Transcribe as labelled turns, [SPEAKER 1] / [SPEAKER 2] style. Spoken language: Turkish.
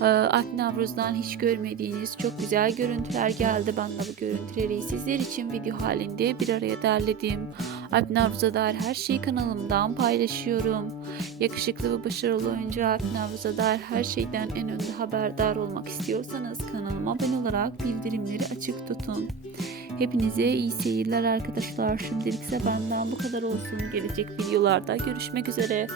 [SPEAKER 1] Ee, Alp Navruz'dan hiç görmediğiniz çok güzel görüntüler geldi. Ben de bu görüntüleri sizler için video halinde bir araya derledim. Alp Navruz'a dair her şeyi kanalımdan paylaşıyorum. Yakışıklı ve başarılı oyuncu Alp Navruz'a dair her şeyden en önde haberdar olmak istiyorsanız kanalıma abone olarak bildirimleri açık tutun. Hepinize iyi seyirler arkadaşlar. Şimdilikse benden bu kadar olsun. Gelecek videolarda görüşmek üzere.